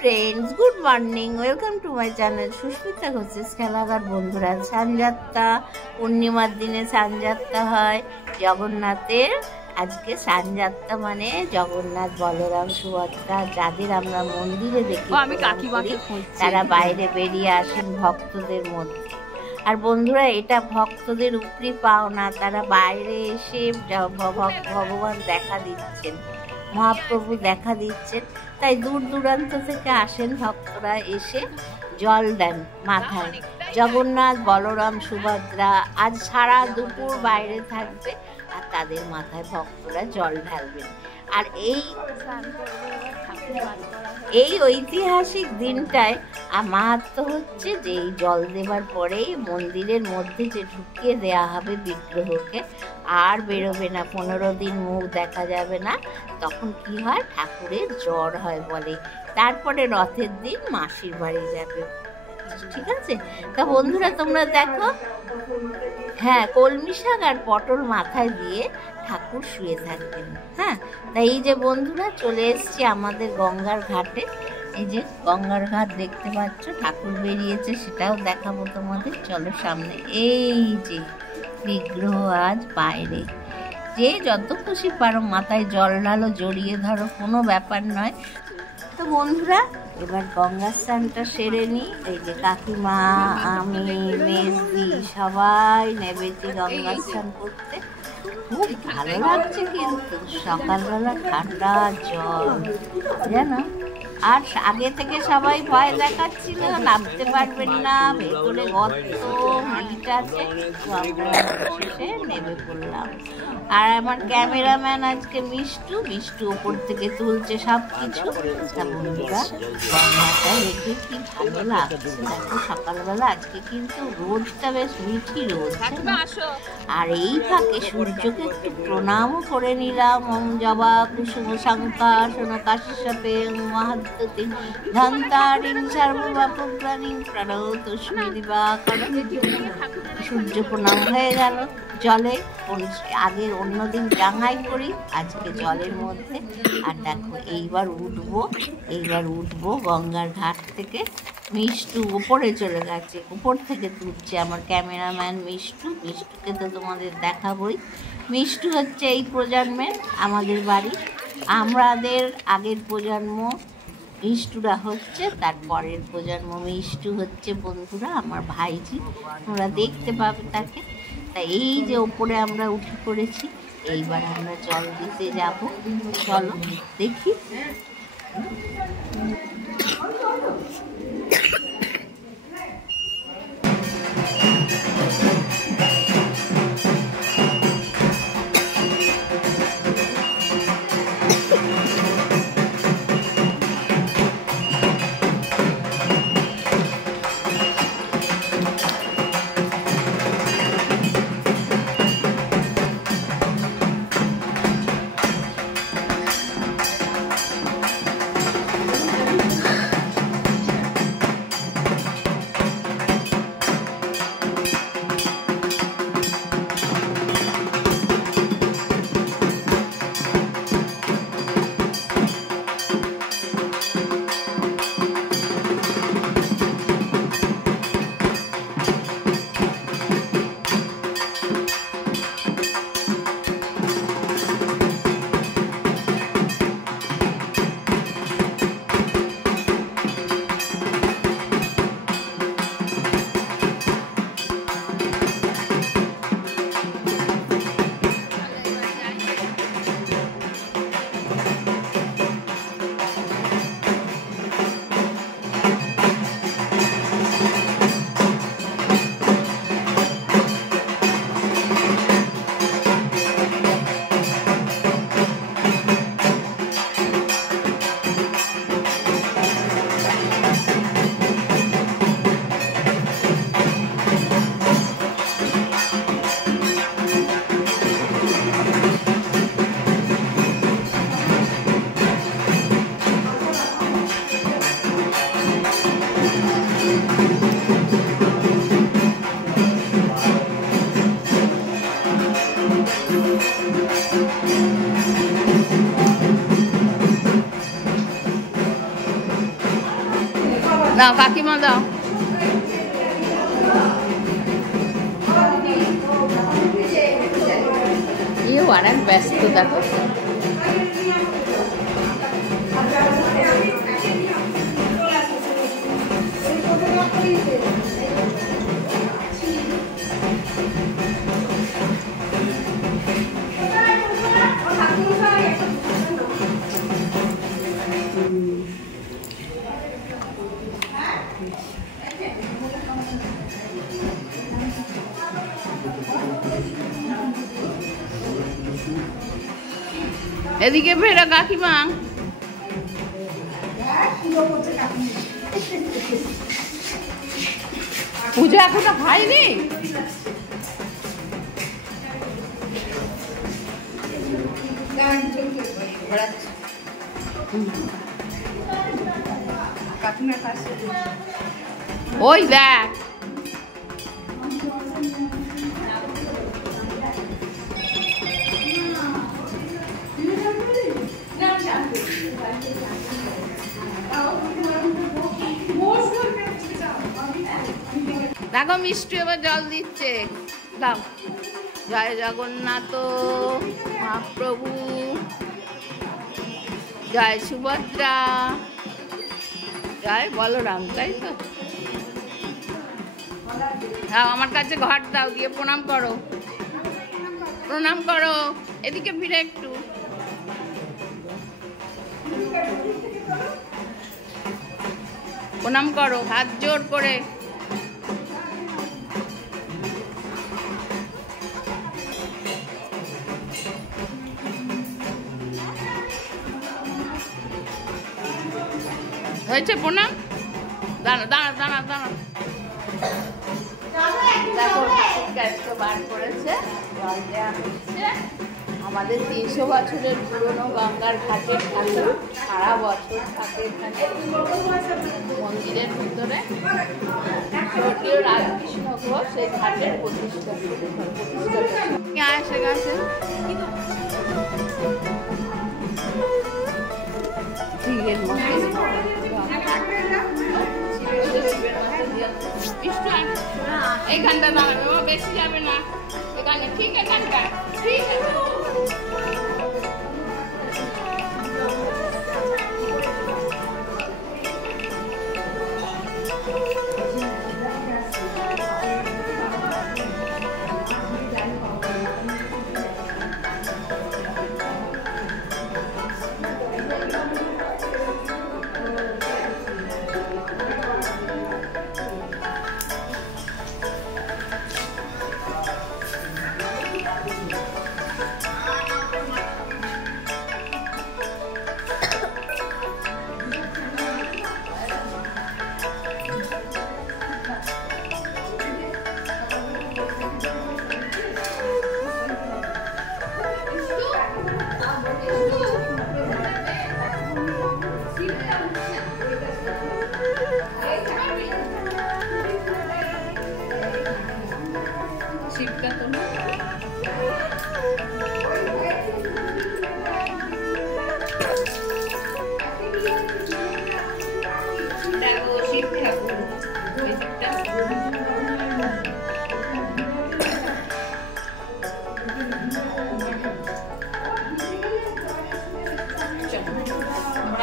Friends good morning welcome to my channel Sushmita Ghosh's Khelaghar बंधुरा सानजात्रा पूर्णिमार दिने सानजात्रा है जगन्नाथेर आज के सानजात्रा माने जगन्नाथ बलराम सुभद्रा जादेर आमरा मंदिरे देखी तारा बाइरे बेरिये आसेन भक्तदेर मध्य और बंधुरा एटा भक्तदेर उपरि पाओना तारा बाइरे एसे भगवान देखा दिच्छेन महाप्रभु देखा दिच्छेन ताई दूर दूरान्त थेके आसेन भक्तरा एसे जल देन माथाय जगन्नाथ बलराम सुभद्रा आज सारा दुपुर बाइरे थाकबे और तादेर माथाय भक्तरा जल ढालबेन और এই ঐতিহাসিক দিনটায় মাহাত্ম্য হচ্ছে যে এই জল দেবার পরেই মন্দিরের মধ্যে যে ঢুকিয়ে দেয়া হবে বিগ্রহকে আর বেরোবে না 15 দিন মুখ দেখা যাবে না তখন কি হয় ঠাকুরের জ্বর হয় বলে তারপরে রথের দিন মাসির বাড়ি যাবে ঠিক আছে তা বন্ধুরা তোমরা দেখো হ্যাঁ কলমি শাক আর পটল মাথায় দিয়ে ঠাকুর শুয়ে থাকবেন হ্যাঁ তাই এই যে বন্ধুরা চলে এসেছি আমাদের গঙ্গার ঘাটে এই যে গঙ্গার ঘাট দেখতে পাচ্ছ ঠাকুর বেরিয়েছে সেটাও দেখাবো তোমাদের চলো সামনে এই যে বিগ্রহ আজ বাইরে যে যত খুশি পারো মাথায় জল ঢালো জড়িয়ে ধরো কোনো ব্যাপার নয় তো বন্ধুরা এবার গঙ্গা স্নানটা সেরে নিই এই যে কাকিমা আমি মেজদি সবাই নেবেছি গঙ্গা স্নান করতে খুব ভালো লাগছে কিন্তু সকালবেলা ঠান্ডা জল জানো আর আগে থেকে সবাই ভয় দেখাচ্ছিল নামতে পারবেন না ভেতরে গর্ত মিট আছে আমরা শেষে নেমে পড়লাম আর আমার ক্যামেরাম্যান আজকে মিষ্টু ওপর থেকে তুলছে সব কিছু বন্ধুরা গঙ্গাটা দেখে কি ভালো লাগছে দেখো সকালবেলা আজকে কিন্তু রোদটা বেশ মিঠি রোদ আর এই ফাঁকে সূর্যকে একটু প্রণামও করে নিলাম ওম জবা কুসুম শঙ্কাশন কাশ্যপে মহাদ্যতি ধন্তারিং সর্ববাপপ্রাণিং প্রণতস্মি দিবাকর সূর্য প্রণাম হয়ে গেল জলে আগে অন্যদিন ডাঙাই করি আজকে জলের মধ্যে আর দেখো এইবার উঠবো গঙ্গার ঘাট থেকে উপরে চলে গেছে উপর থেকে তুলছে আমার ক্যামেরাম্যান মিষ্টুকে তো তোমাদের দেখাবই মিষ্টু হচ্ছে এই প্রজন্মের আমাদের বাড়ি আমাদের আগের প্রজন্ম মিষ্টুরা হচ্ছে তার পরের প্রজন্ম মিষ্টু হচ্ছে বন্ধুরা আমার ভাইজি তোমরা দেখতে পাবে তাকে তা এই যে ওপরে আমরা উঠে পড়েছি এইবার আমরা জল দিতে যাব চলো দেখি দাও কাকিমা দাও। অনেক ব্যস্ত দেখো। এদিকে ফেরা কাকিমা। পূজা এখনো খাইনি। ওই দেখ দেখো মিষ্টি এবার জল দিচ্ছে। দাও। জয় জগন্নাথ মহাপ্রভু, জয় সুভদ্রা, জয় বলরাম। তাই তো দাও, আমার কাছে ঘর দাও, দিয়ে প্রণাম করো। প্রণাম করো, এদিকে ফিরে একটু। প্রণাম করো হাত জোর করে। হয়েছে প্রণাম। দাঁড়া দাঁড়া দাঁড়া দাঁড়া। দেখো গ্যাসটা বার করেছে, জল দেওয়া হচ্ছে। আমাদের 300 বছরের পুরনো গঙ্গার ঘাটের ঠাকুর সারা বছর থাকে এখানে মন্দিরের ভিতরে। স্বর্গীয় রাধাকৃষ্ণ ঘোষ সেই ঘাটের প্রতিষ্ঠা এসে গেছে। এইখানটা দাঁড়াবে, ও বেশি যাবে না এখানে। ঠিক এখানটা ঠিক আছে। শিবটা তো দেখো শিব ঠাকুর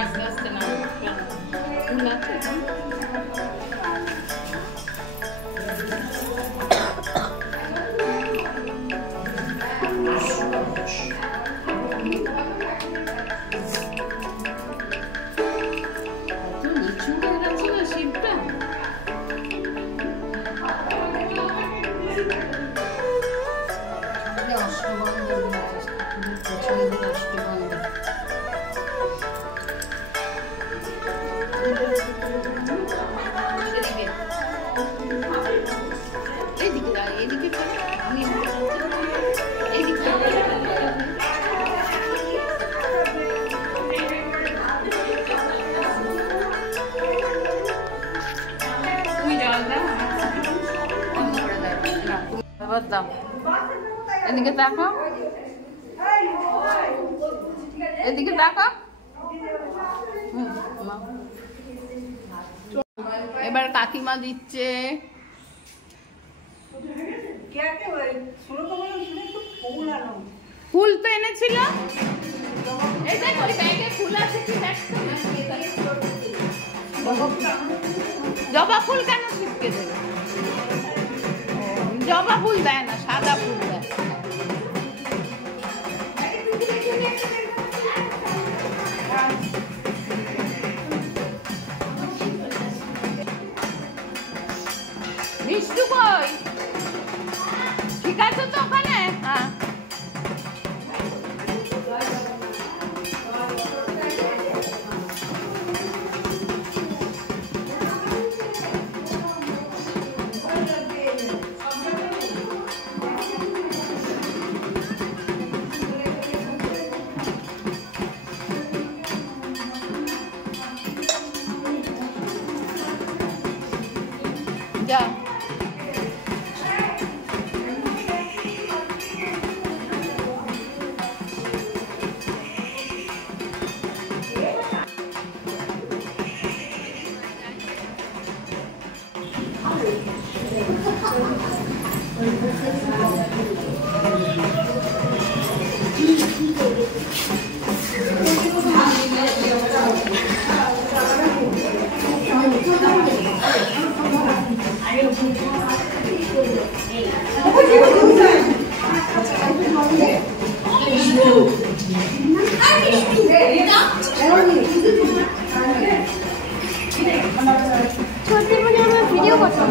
আস্তে আস্তে না দাও। এদিকে তাকাও, এদিকে তাকাও। কাকিমা দিচ্ছে। ফুল তো এনেছিল, এই দেখ ওই ব্যাগে ফুল আছে কি দেখছো? জবা ফুল কেন ছিটকে দেবে? জবা ফুল দেয় না, সাদা ফুল দেয়। মিষ্টু কই? ঠিক আছে তো ওখানে? হ্যাঁ। যা ভিডিও করতে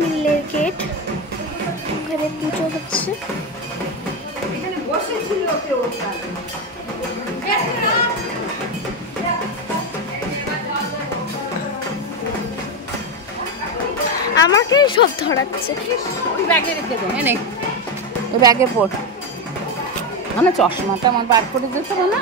মিলের গেট, ওখানে পুজো হচ্ছে। আমাকে সব ধরাচ্ছে। ওই ব্যাগে রেখে দে, এনে ওই ব্যাগে পড়। আমার চশমাটা আমার বার করে দিতে হবে না?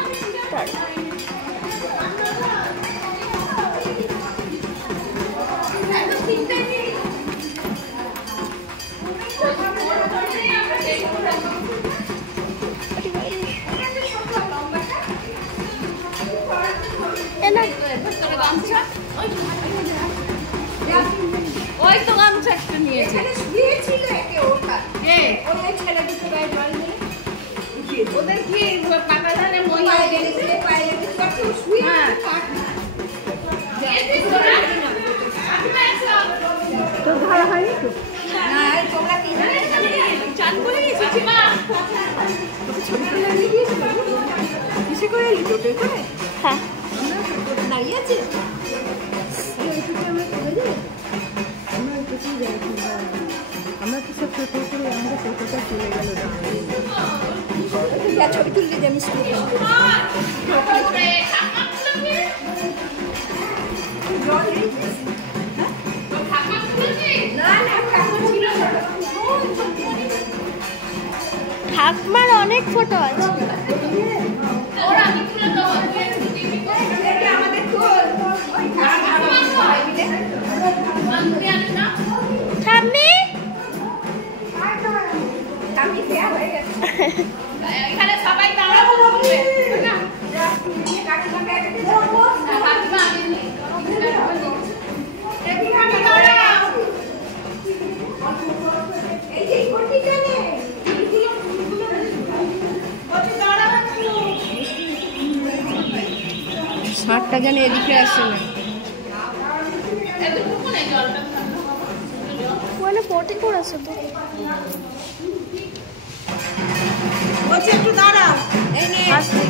ওই তো গামছা একটা নিয়েছে। ওদের কি পাকা ধানে মই তো ধরা হয়নি তো? চান করে গেছি মা। কিসে করে এলি? টোটোয় করে? হ্যাঁ। দাঁড়িয়ে আছে? আমরা তো সব টোটো করে আমাদের টোটোটা চলে গেল। ছবি তুলতে যে আমি ঠাকমার অনেক ফটো আছে। ঠাম্মি এখানে সবাই দাঁড়াবো না। ষাটটা যেন এদিকে আসে না। সামনে পটি করেছে তো। বলছি একটু দাঁড়াও, এই নে আসছি।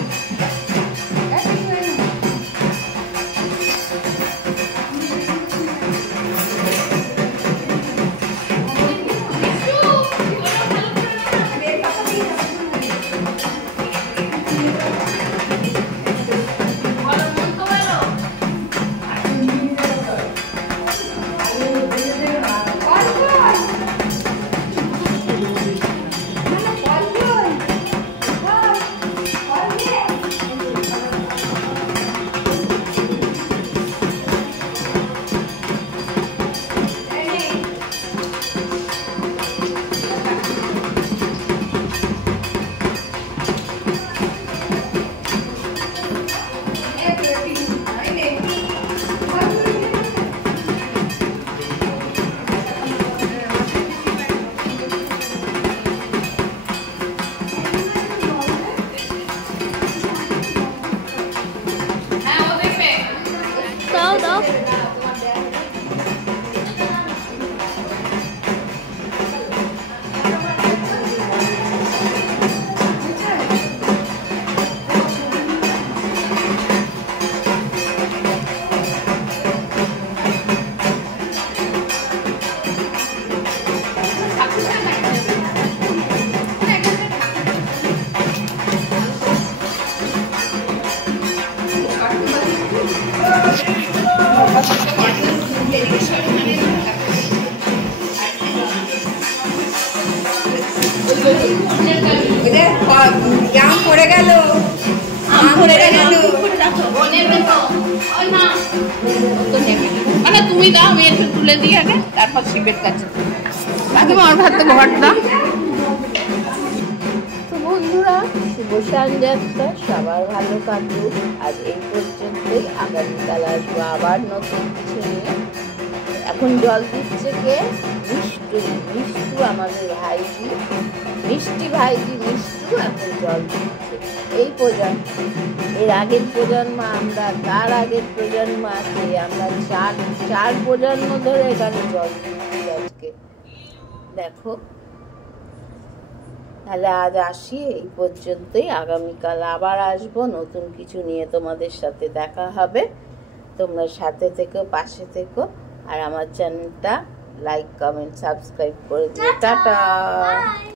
দাও দাও। আম পড়ে গেল, আম পড়ে গেল। মানে তুমি দাও, আমি একটু তুলে দিই আগে, তারপর শিবের কাছে কাকিমা আমার ভাত ঘর দাও। তো বন্ধুরা, শুভ সন্ধ্যা, সবার ভালো কাটুক। আজ এই পর্যন্তই, আগামীকাল আসবো আবার নতুন কিছু নিয়ে। এখন জল দিচ্ছে কে? মিষ্টু আমাদের ভাইজি, মিষ্টি ভাইজি মিষ্টু এখন জল দিচ্ছে। এই প্রজন্ম, এর আগের প্রজন্ম আমরা, তার আগের প্রজন্ম আছে, আমরা চার প্রজন্ম ধরে এখানে জল দিচ্ছি আজকে। দেখো, তাহলে আজ আসি এই পর্যন্তই। আগামীকাল আবার আসবো নতুন কিছু নিয়ে, তোমাদের সাথে দেখা হবে। তোমরা সাথে থেকো, পাশে থেকো, আর আমার চ্যানেলটা লাইক, কমেন্ট, সাবস্ক্রাইব করে দিও। টাটা।